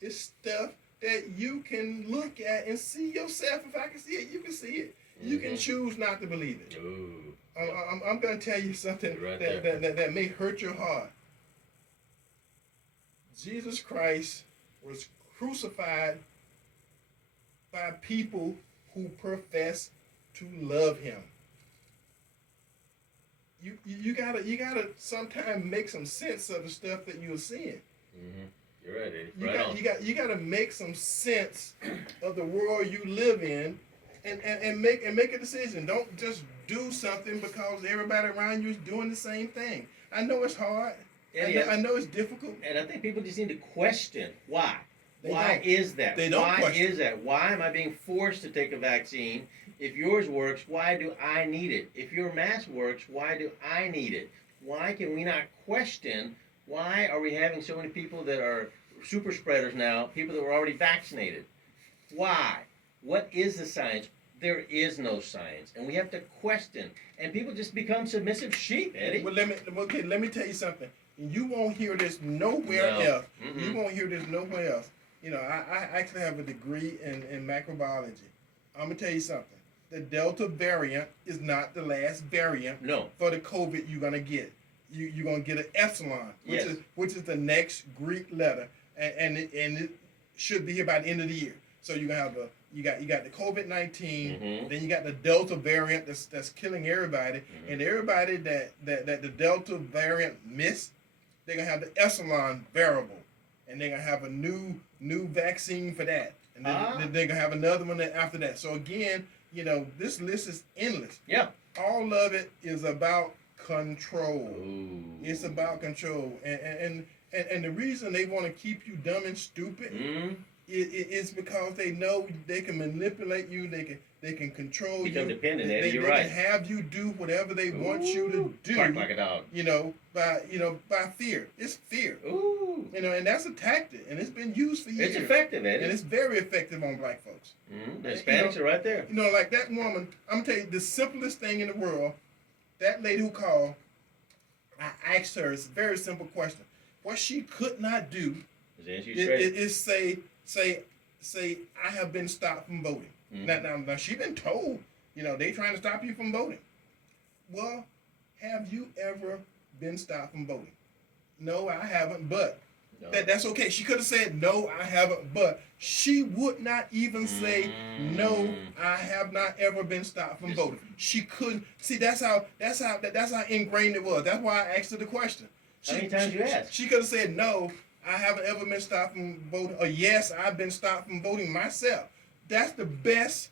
is stuff that you can look at and see yourself. If I can see it, you can see it. You can choose not to believe it. Ooh. I'm going to tell you something Right that may hurt your heart. Jesus Christ was crucified by people who profess to love him. You gotta sometimes make some sense of the stuff that you're seeing. Mm-hmm. You're right, Eddie. You gotta make some sense of the world you live in, and make a decision. Don't just do something because everybody around you is doing the same thing. I know it's hard. I know it's difficult. And I think people just need to question why. Why is that? They don't Why question. is that? Why am I being forced to take a vaccine? If yours works, why do I need it? If your mask works, why do I need it? Why can we not question why are we having so many people that are super spreaders now, people that were already vaccinated? Why? What is the science? There is no science, and we have to question. And people just become submissive sheep, Eddie. Well, let me tell you something. You won't hear this nowhere else. Mm-mm. You won't hear this nowhere else. You know, I actually have a degree in macrobiology. I'm gonna tell you something. The Delta variant is not the last variant for the COVID you're gonna get. You're gonna get an epsilon, which is the next Greek letter, and it should be here by the end of the year. So you're gonna have you got the COVID-19, then you got the Delta variant that's killing everybody, and everybody that the Delta variant missed, they're gonna have the epsilon variable, and they're gonna have a new vaccine for that, and then they're gonna have another one after that. So again, you know, this list is endless. Yeah. All of it is about control. Ooh. It's about control, and the reason they want to keep you dumb and stupid is because they know they can manipulate you. They can control Become you. dependent, Eddie. They You're right. can have you do whatever they want you to do. Bark like a dog. By fear. It's fear. Ooh. And that's a tactic, and it's been used for years. It's effective, Eddie. And it's very effective on black folks. The Hispanics are right there. You know, like that woman, I'm gonna tell you the simplest thing in the world. That lady who called, I asked her, it's a very simple question. What she could not do is say I have been stopped from voting. Now she's been told, they trying to stop you from voting. Well, have you ever been stopped from voting? No, I haven't, but that's okay. She could have said, no, I haven't, but she would not even say, no, I have not ever been stopped from voting. She couldn't. See, that's how ingrained it was. That's why I asked her the question. How many times you asked? She could have said, no, I haven't ever been stopped from voting, or yes, I've been stopped from voting myself. That's the best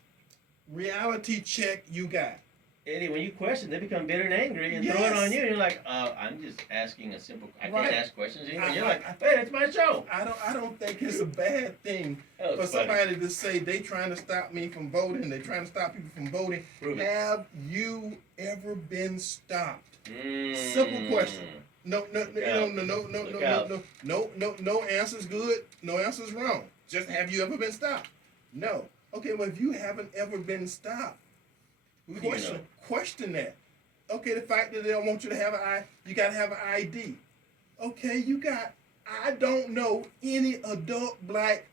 reality check you got. Eddie, when you question, they become bitter and angry and throw it on you. And you're like, I'm just asking a simple. I can't ask questions anymore. You're like, hey, it's my show. I don't think it's a bad thing for somebody to say they trying to stop me from voting. They're trying to stop people from voting. Have you ever been stopped? Simple question. No answer's good. No answer's wrong. Just have you ever been stopped? No. Okay. Well, if you haven't ever been stopped. Question that. Okay, the fact that they don't want you to have you got to have an ID. Okay, I don't know any adult black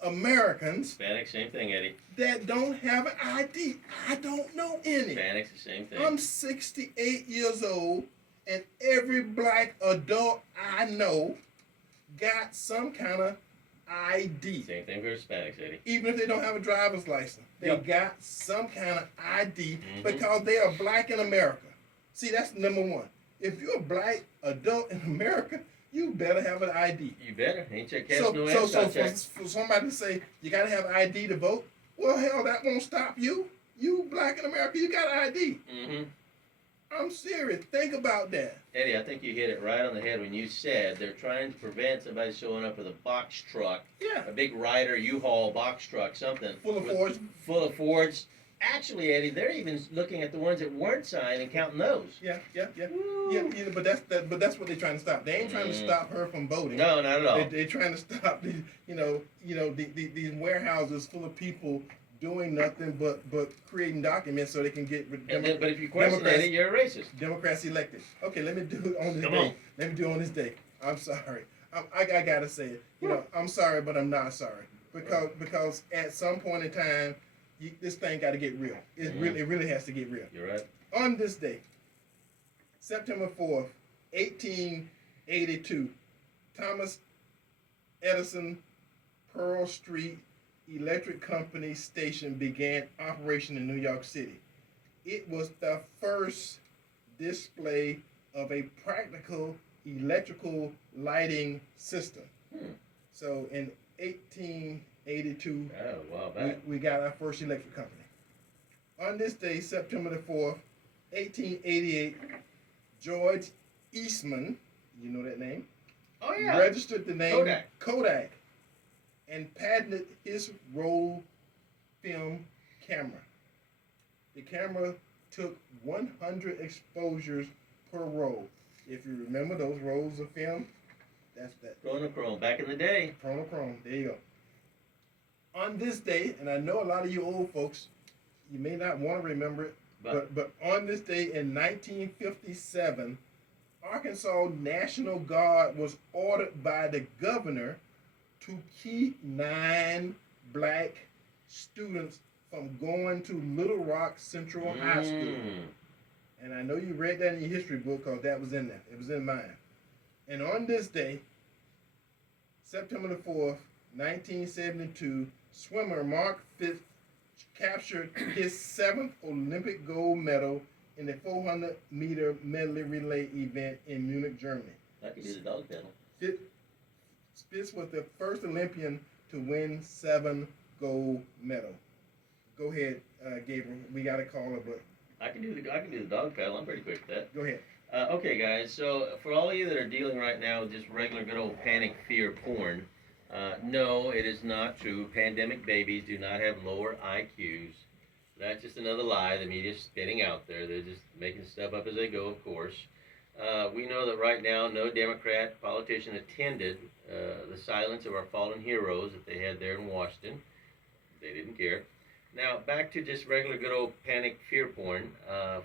Americans. Hispanics, same thing, Eddie. That don't have an ID. I don't know any. Hispanics, the same thing. I'm 68 years old, and every black adult I know got some kind of ID. Same thing for Hispanics, Eddie. Even if they don't have a driver's license, they got some kind of ID because they are black in America. See, that's number one. If you're a black adult in America, you better have an ID. You better. Ain't your cash for somebody to say you got to have an ID to vote, well, hell, that won't stop you. You black in America, you got an ID. I'm serious. Think about that. Eddie, I think you hit it right on the head when you said they're trying to prevent somebody showing up with a box truck. Yeah. A big Ryder U-Haul box truck, something. Full of Fords. Full of Fords. Actually, Eddie, they're even looking at the ones that weren't signed and counting those. Yeah. But that's what they're trying to stop. They ain't trying to stop her from voting. No, not at all. They're trying to stop these, these warehouses full of people doing nothing but creating documents so they can get. But if you question it, you're a racist. Democrats elected. Okay, let me do it on this day. Let me do it on this day. I'm sorry. I gotta say it. I'm sorry, but I'm not sorry because at some point in time, this thing got to get real. It really has to get real. You're right. On this day, September 4th, 1882, Thomas Edison Pearl Street Electric Company station began operation in New York City. It was the first display of a practical electrical lighting system. So in 1882, we got our first electric company. On this day, September the 4th, 1888, George Eastman, you know that name? Oh, yeah. Registered the name Kodak and patented his roll film camera. The camera took 100 exposures per roll. If you remember those rolls of film, that's that. Chronochrome, back in the day. Chronochrome, there you go. On this day, and I know a lot of you old folks, you may not want to remember it, but on this day in 1957, Arkansas National Guard was ordered by the governor to keep 9 black students from going to Little Rock Central High School. And I know you read that in your history book because that was in there. It was in mine. And on this day, September the 4th, 1972, swimmer Mark Phillips captured his 7th Olympic gold medal in the 400-meter medley relay event in Munich, Germany. I could do the dog pedal. Spitz was the first Olympian to win 7 gold medals. Go ahead, Gabriel. We got a caller, but I can do the dog pedal. I'm pretty quick at that. Go ahead. Okay, guys. So for all of you that are dealing right now with just regular good old panic fear porn, no, it is not true. Pandemic babies do not have lower IQs. That's just another lie the media's spitting out there. They're just making stuff up as they go, of course. We know that right now no Democrat politician attended the silence of our fallen heroes that they had there in Washington. They didn't care. Now, back to just regular good old panic fear porn.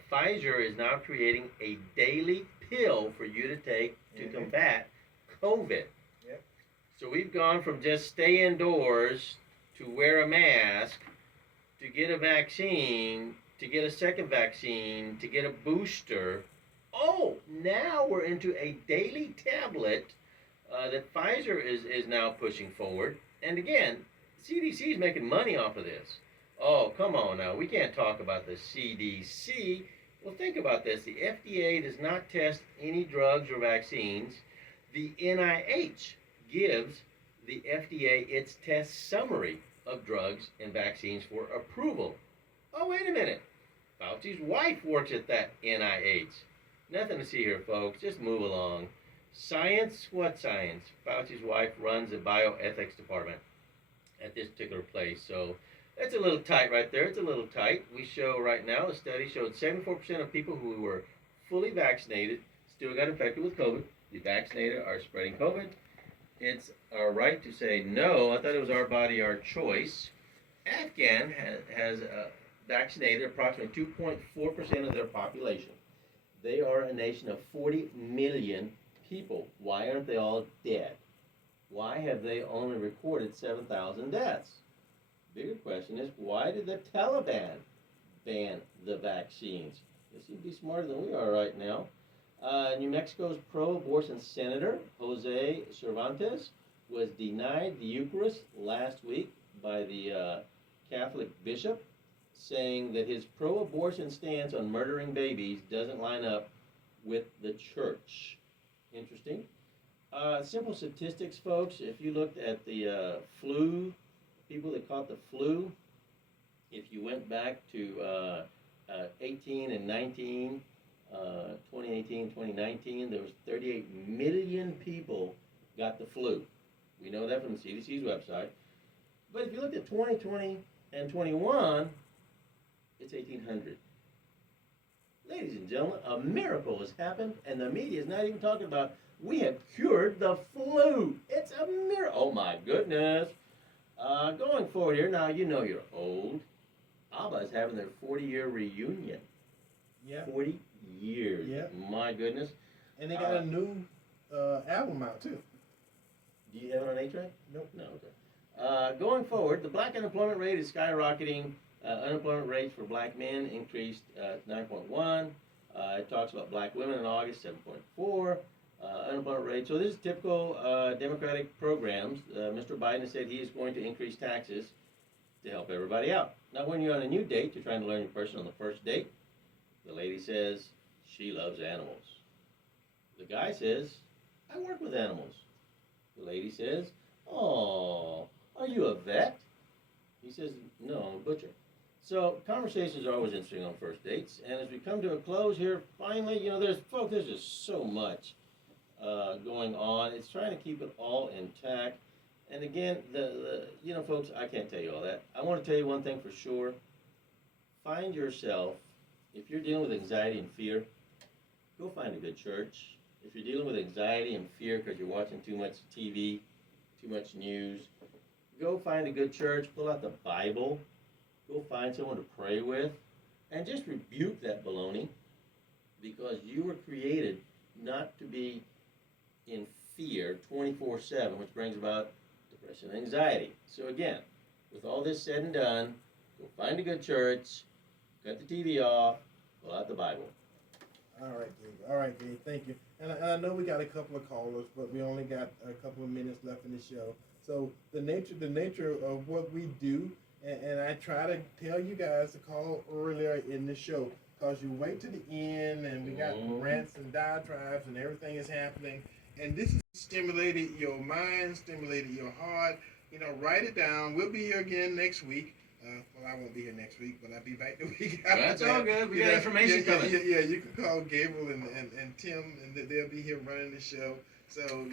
Pfizer is now creating a daily pill for you to take to combat COVID. Yep. So we've gone from just stay indoors to wear a mask to get a vaccine, to get a second vaccine, to get a booster. Oh, now we're into a daily tablet that Pfizer is now pushing forward. And again, CDC is making money off of this. Oh, come on now. We can't talk about the CDC. Well, think about this. The FDA does not test any drugs or vaccines. The NIH gives the FDA its test summary of drugs and vaccines for approval. Oh, wait a minute. Fauci's wife works at that NIH. Nothing to see here, folks. Just move along. Science? What science? Fauci's wife runs the bioethics department at this particular place. So that's a little tight right there. It's a little tight. We show right now, a study showed 74% of people who were fully vaccinated still got infected with COVID. The vaccinated are spreading COVID. It's our right to say no. I thought it was our body, our choice. Afghan has vaccinated approximately 2.4% of their population. They are a nation of 40 million people. Why aren't they all dead? Why have they only recorded 7,000 deaths? Bigger question is, why did the Taliban ban the vaccines? They seem to be smarter than we are right now. New Mexico's pro-abortion senator, Jose Cervantes, was denied the Eucharist last week by the Catholic bishop, saying that his pro-abortion stance on murdering babies doesn't line up with the church. Interesting. Simple statistics, folks. If you looked at the flu, people that caught the flu, if you went back to 18 and 19, 2018, 2019, there was 38 million people got the flu. We know that from the CDC's website. But if you look at 2020 and 21, it's 1,800. Ladies and gentlemen, a miracle has happened, and the media is not even talking about we have cured the flu. It's a miracle. Oh, my goodness. Going forward here, now you know you're old. ABBA is having their 40-year reunion. Yeah. 40 years. Yeah. My goodness. And they got a new album out, too. Do you have it on 8-track? Nope. No, okay. Going forward, the black unemployment rate is skyrocketing. Unemployment rates for black men increased 9.1. It talks about black women in August, 7.4. Unemployment rate. So this is typical Democratic programs. Mr. Biden has said he is going to increase taxes to help everybody out. Now, when you're on a new date, you're trying to learn your person on the first date. The lady says she loves animals. The guy says, I work with animals. The lady says, oh, are you a vet? He says, no, I'm a butcher. So conversations are always interesting on first dates. And as we come to a close here, finally, there's just so much going on. It's trying to keep it all intact. And again, folks, I can't tell you all that. I want to tell you one thing for sure. Find yourself, if you're dealing with anxiety and fear, go find a good church. If you're dealing with anxiety and fear because you're watching too much TV, too much news, go find a good church, pull out the Bible, go find someone to pray with, and just rebuke that baloney, because you were created not to be in fear 24/7, which brings about depression and anxiety. So again, with all this said and done, go find a good church, cut the TV off, pull out the Bible. All right, Gabe. Thank you. And I know we got a couple of callers, but we only got a couple of minutes left in the show. So the nature of what we do, and I try to tell you guys to call earlier in the show, because you wait to the end, and we got rants and diatribes, and everything is happening. And this has stimulated your mind, stimulated your heart. Write it down. We'll be here again next week. Well, I won't be here next week, but I'll be back the week after. That's all good. We got information coming. Yeah, you can call Gabriel and Tim, and they'll be here running the show. So,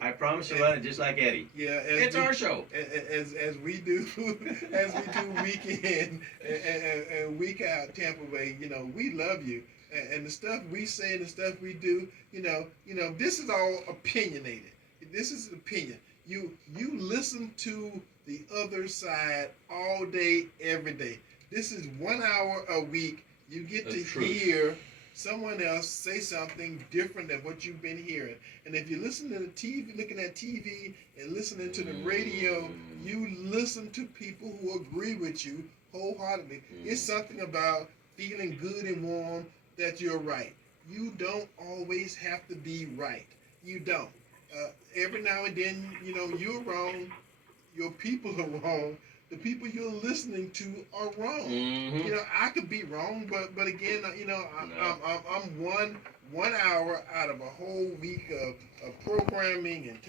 I promise to run it just like Eddie. Yeah, it's our show. As we do week in and week out, TampaBay. We love you, and the stuff we say and the stuff we do. This is all opinionated. This is opinion. You listen to the other side all day, every day. This is 1 hour a week. You get to hear someone else say something different than what you've been hearing. And if you listen to the TV, looking at TV and listening to the radio, you listen to people who agree with you wholeheartedly. It's something about feeling good and warm that you're right. You don't always have to be right. You don't. Every now and then, you're wrong. Your people are wrong. The people you're listening to are wrong. I could be wrong, but again, I'm 1 hour out of a whole week of programming and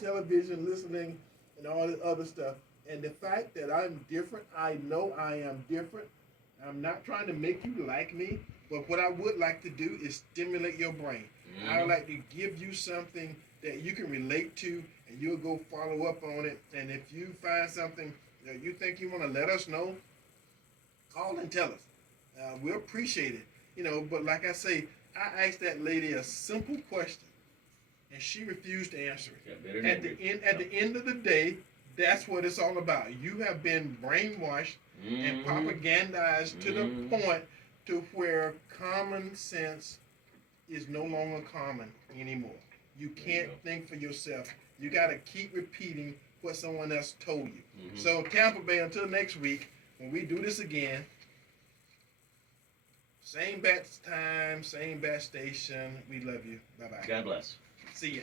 television listening and all this other stuff. And the fact that I'm different, I know I am different. I'm not trying to make you like me, but what I would like to do is stimulate your brain. I would like to give you something that you can relate to, and you'll go follow up on it. And if you find something that you think you want to let us know, call and tell us. We'll appreciate it. But like I say, I asked that lady a simple question, and she refused to answer it. At the end of the day, that's what it's all about. You have been brainwashed and propagandized to the point to where common sense is no longer common anymore. You can't think for yourself. You got to keep repeating what someone else told you. So TampaBay, until next week, when we do this again, same bat time, same bat station. We love you. Bye-bye. God bless. See ya.